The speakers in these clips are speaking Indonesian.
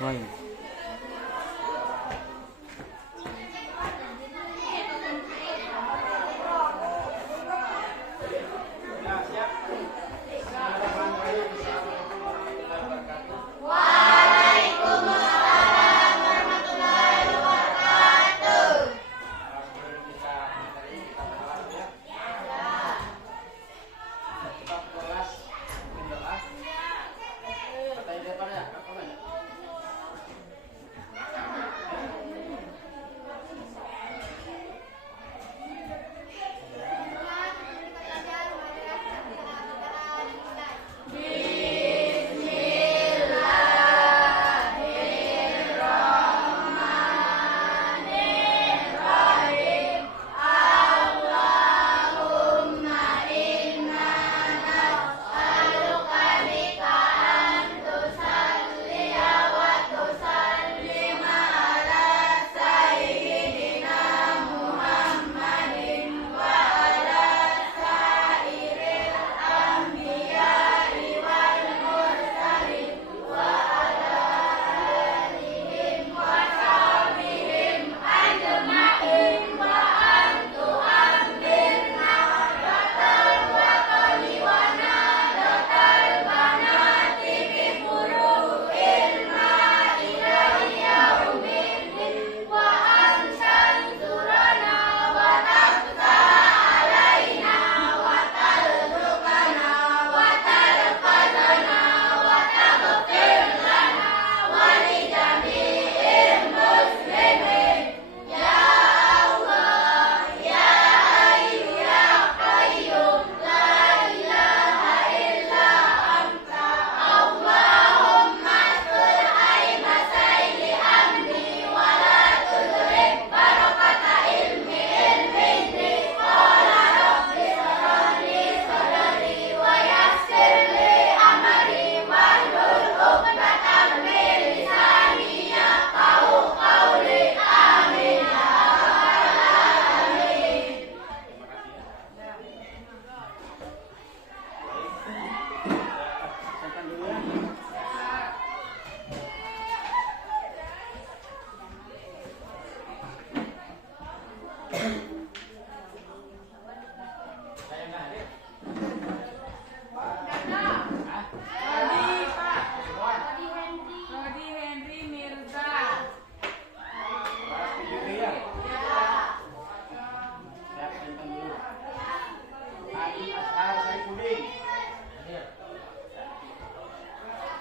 Woi.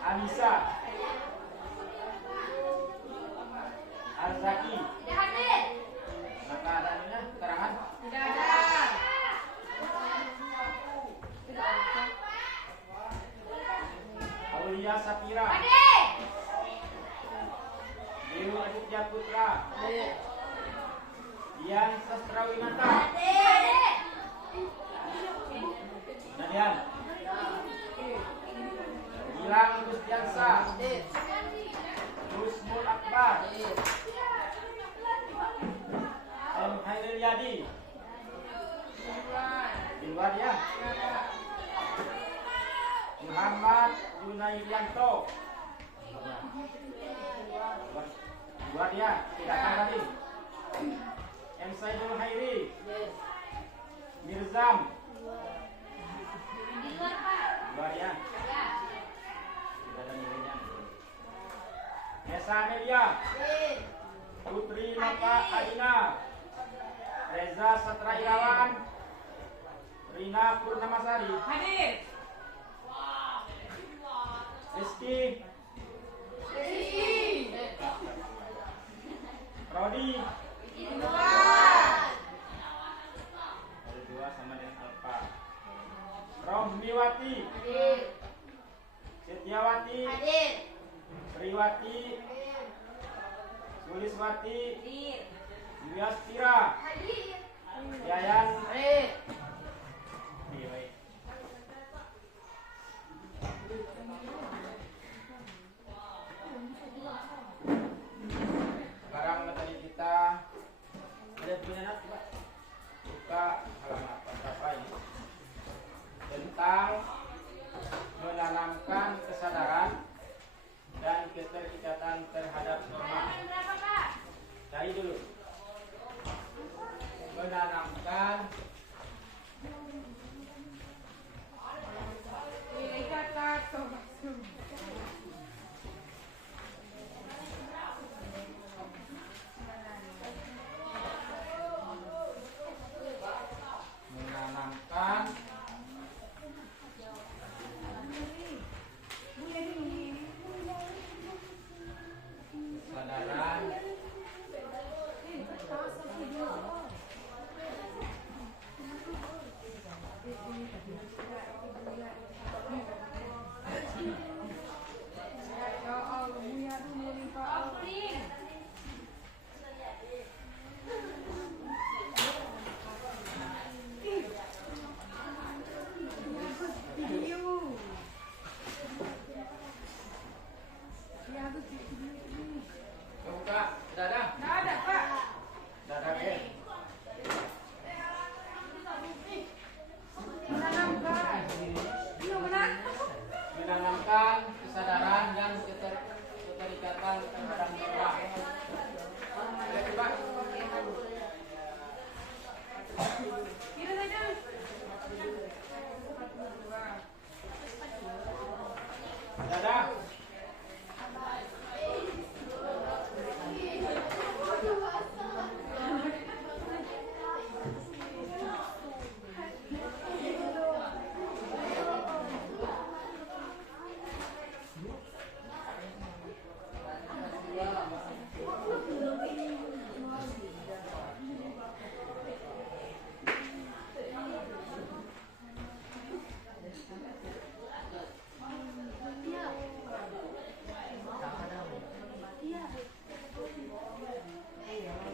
Anissa, Arzaki. Tidak hadir. Maka adanya keterangan Tidak ada. Aulia Sapira, Hadir. Dewi Aditya Putra, Dian Sastrawinata, Hadir. Nadian, Gilang Gustiansa, Rusmul Akbar, M. Hairil Yadi, di luar ya, Muhammad Junaidianto, luar ya, tidak ada tadi, M. Saidul Hairi, Mirzam, Di luar, Pak. luar ya. Ya. Tidak ada nilainya. Nesa Amelia, Hadir. Putri Nova Adina, Reza Satra Irawan, Rina Purnamasari, Hadir. Rizky, Rizky. Rodi, Di luar. ada dua sama dengan Alfa, Rohmiwati, Hadir. Setiawati, Hadir. Triwati, Suliswati, Hadir. Yuliastira, Hadir. Yayan, Hadir. Iya, baik. Sekarang materi kita ada punya anak coba buka halaman berapa ini tentang menanamkan kesadaran dan keterikatan Buka. Sudah ada? Nggak ada, Pak. Sudah ada ya? Menanamkan. Iya, benar. Menanamkan kesadaran dan keterikatan terhadap norma. Oke, coba. Kira saja. Sudah ada?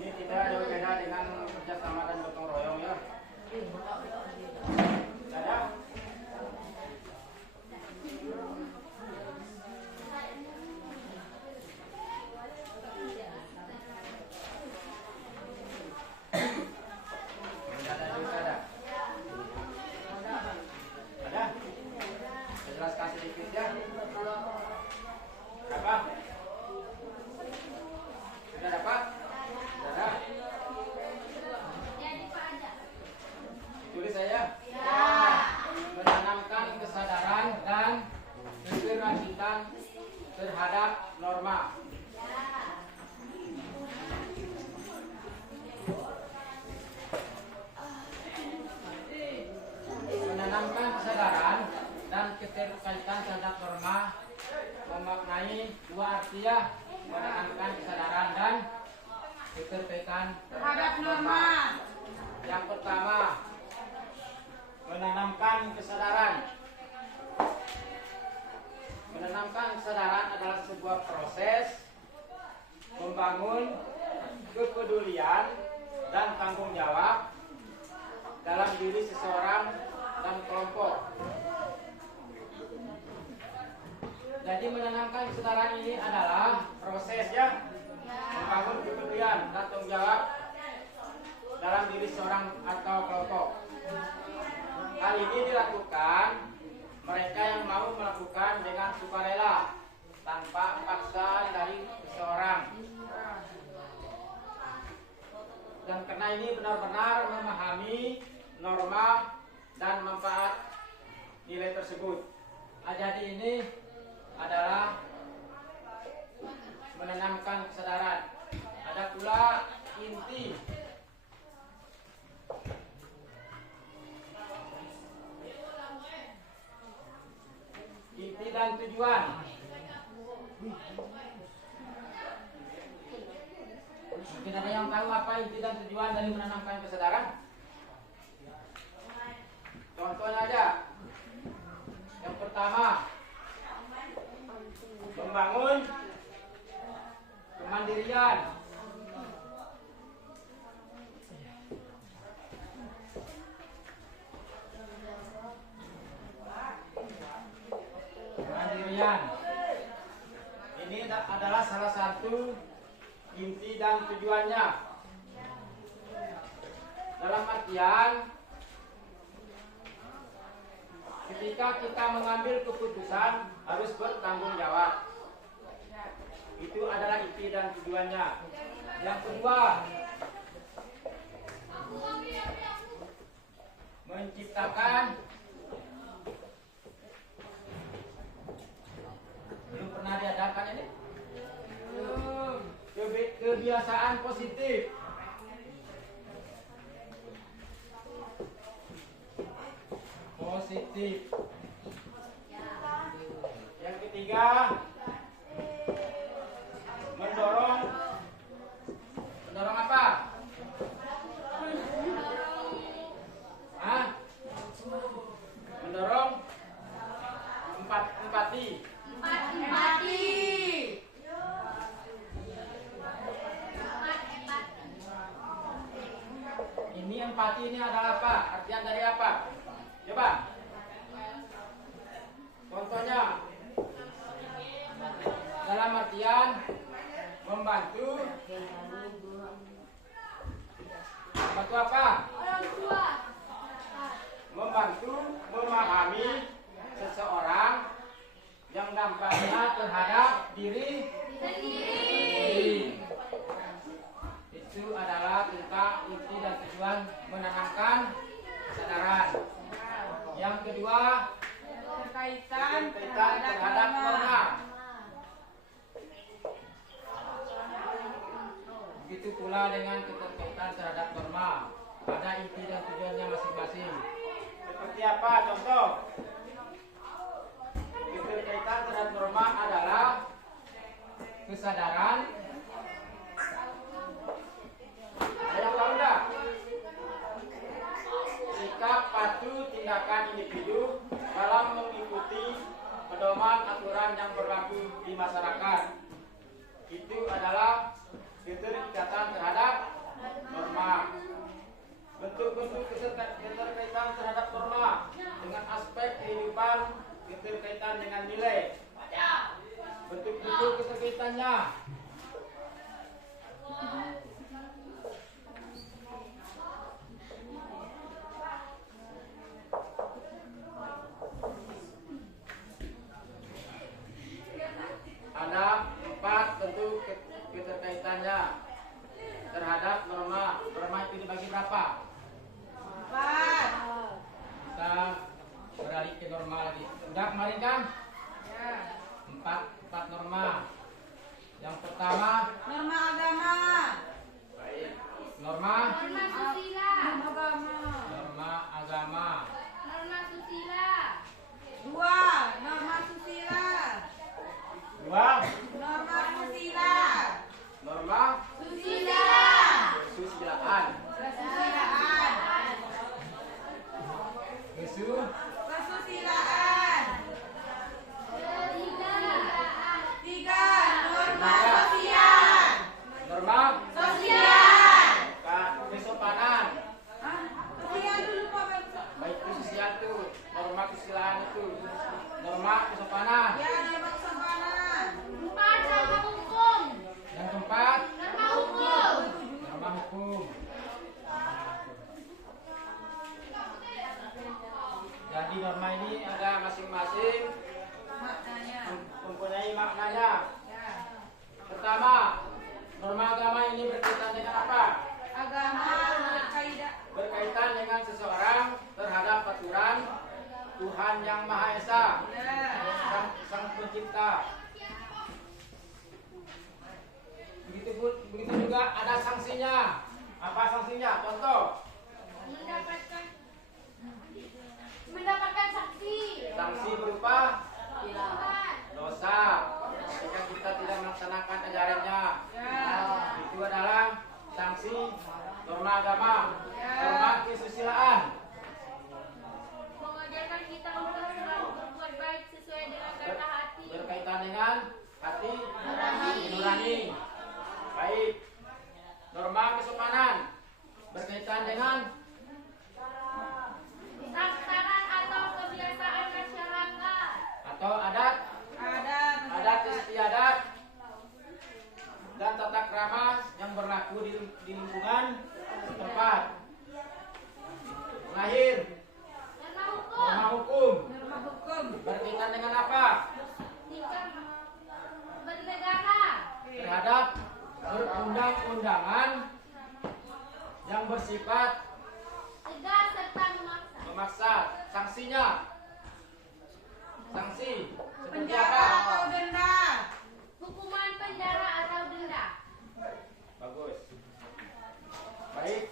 Ini tidak ada berbeda dengan kerjasama dan gotong royong ya. Ada? Ada juga ada. Ada? Saya jelaskan sedikit ya. Apa? Sudah dapat? Sudah ada? Tulis saya. Menanamkan kesadaran dan keberlanjutan terhadap norma. Menanamkan kesadaran dan keterkaitan terhadap norma memaknai dua arti ya. Menanamkan kesadaran dan keterkaitan Terhadap norma. Yang pertama, menanamkan kesadaran. Menanamkan kesadaran adalah sebuah proses membangun kepedulian dan tanggung jawab dalam diri seseorang dan kelompok. Jadi menanamkan kesadaran ini adalah proses ya, membangun kepedulian dan tanggung jawab dalam diri seorang atau kelompok. Hal ini dilakukan mereka yang mau melakukan dengan sukarela tanpa paksaan dari seseorang. Dan karena ini benar-benar memahami norma dan manfaat nilai tersebut. Jadi ini adalah menanamkan kesadaran. Ada pula inti. Inti dan tujuan. Mungkin ada yang tahu apa inti dan tujuan dari menanamkan kesadaran? Contohnya aja. Yang pertama, membangun kemandirian. Kemandirian. Ini adalah salah satu inti dan tujuannya. Dalam artian, ketika kita mengambil keputusan harus bertanggung jawab. Itu adalah inti dan tujuannya. Yang kedua, menciptakan, belum pernah diadakan ini, kebiasaan positif. Yang ketiga, mendorong apa? Mendorong empati. Ini empati ini adalah apa? Artian dari apa? Coba. Contohnya, dalam dalam artian membantu. Membantu apa? Orang tua. Membantu memahami seseorang yang dampaknya terhadap diri sendiri. Itu adalah tentang inti dan tujuan menanamkan kesadaran. Yang kedua, Berkaitan terhadap norma. Begitu pula dengan keterkaitan terhadap norma. Ada inti dan tujuannya masing-masing. Seperti apa contoh? Keterkaitan terhadap norma adalah kesadaran. Ada yang tahu enggak? Sikap patuh tindakan individu dalam mengikuti pedoman aturan yang berlaku di masyarakat. Itu adalah keterikatan terhadap norma. Bentuk-bentuk keterkaitan terhadap norma dengan aspek kehidupan, keterkaitan dengan nilai. Bentuk-bentuk keterkaitannya. Ada 4 bentuk keterkaitannya terhadap norma. Norma itu dibagi berapa? 4. Kita beralih ke norma lagi. Udah kemarin kan? Ya. 4 norma. Yang pertama, Norma agama. baik. Norma Norma susila. Agama. norma agama. Norma susila. 2. Norma susila. 2. Norma susila. Norma Susila. kesusilaan. Kesusilaan. Kesusilaan. 3. Norma sosial. Norma Sosial. kesopanan. Sosial dulu Pak. Baik kesusilaan itu, norma kesusilaan itu. Norma kesopanan. Ya, norma kesopanan. 4. Norma hukum. Yang keempat, Norma hukum. norma hukum. Jadi norma ini ada masing-masing Maknanya. mempunyai maknanya. Ya. Pertama, norma agama ini berkaitan dengan apa? Agama berkaidah. Berkaitan dengan seseorang terhadap aturan Tuhan yang Maha Esa, Ya. Sang Pencipta. Begitu juga ada sanksinya. Apa sanksinya? Contoh, Mendapatkan saksi. sanksi berupa Tuhan. dosa jika kita tidak melaksanakan ajarannya. Ya. Itu adalah sanksi norma agama. Ya. Norma kesusilaan Mengajarkan kita untuk selalu berbuat baik sesuai dengan kata hati. berkaitan dengan hati Nurani. nurani. Baik. Norma kesopanan berkaitan dengan Tataran atau kebiasaan masyarakat. atau adat istiadat dan tata krama yang berlaku di lingkungan setempat. Terakhir, Norma hukum. norma hukum Norma hukum. berkaitan dengan apa? Tingkat bernegara. Terhadap perundang-undangan yang bersifat Tegas serta memaksa. memaksa. Sanksinya, sanksi seperti Penjara apa? atau denda. Hukuman penjara atau denda. Bagus. Baik.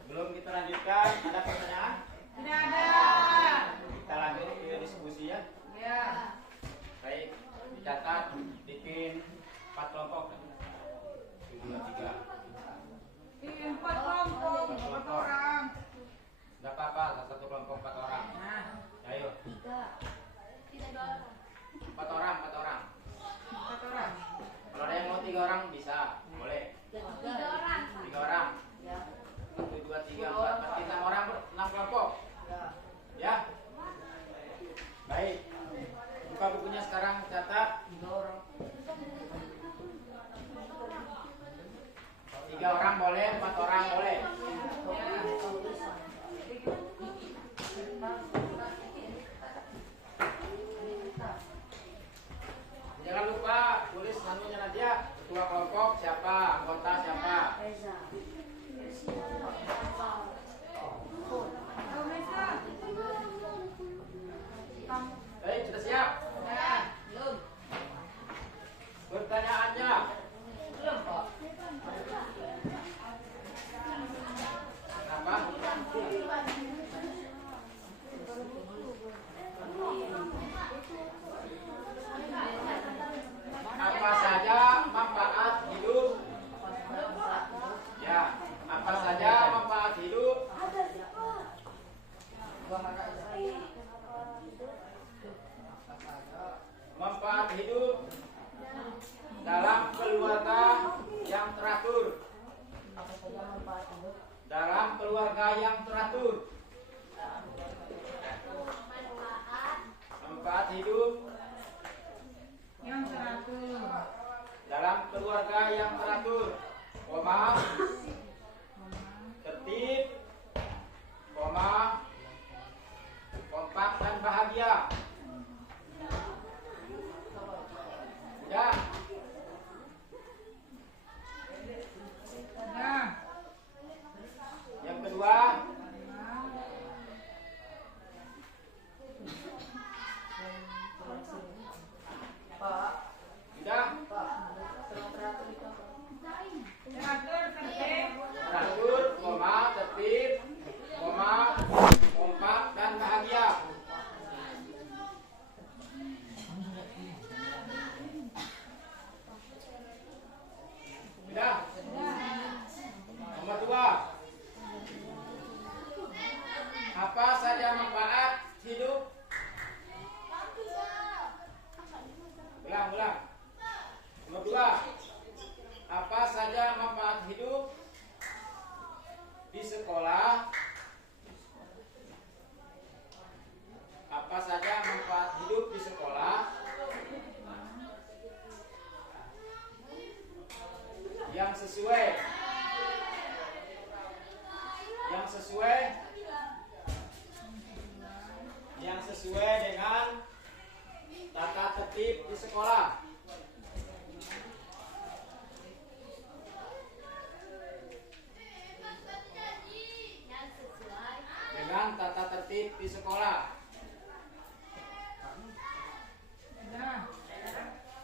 Sebelum kita lanjutkan, ada pertanyaan Apa saja manfaat hidup? Ulang. Nomor 2. Apa saja manfaat hidup di sekolah? Apa saja manfaat hidup di sekolah? Yang sesuai dengan tata tertib di sekolah. Dengan tata tertib di sekolah.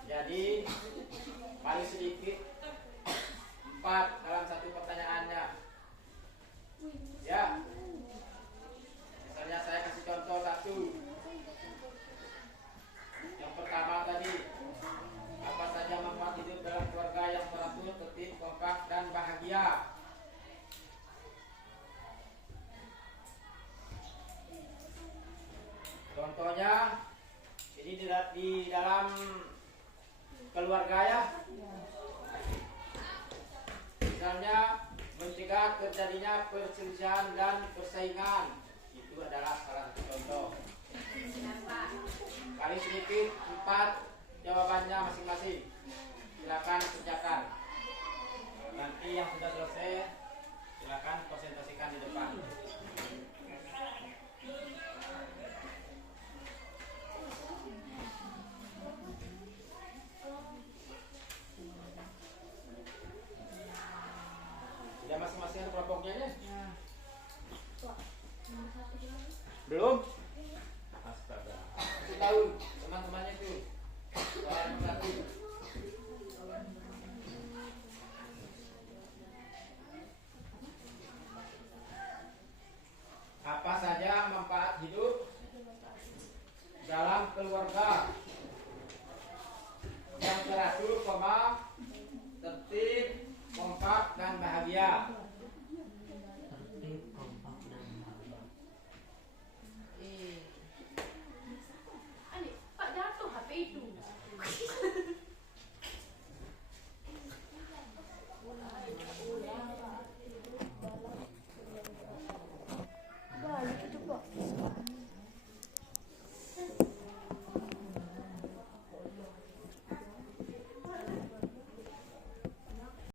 Jadi paling sedikit 4 dalam satu pertanyaannya. Ya. Misalnya saya kasih contoh 1. Yang pertama tadi, apa saja manfaat hidup dalam keluarga yang teratur, tertib, kompak, dan bahagia? Contohnya, ini di dalam keluarga ya. Misalnya mencegah terjadinya perselisihan dan persaingan, itu adalah salah satu contoh. Paling sedikit 4 jawabannya masing-masing. Silakan kerjakan. Nanti yang sudah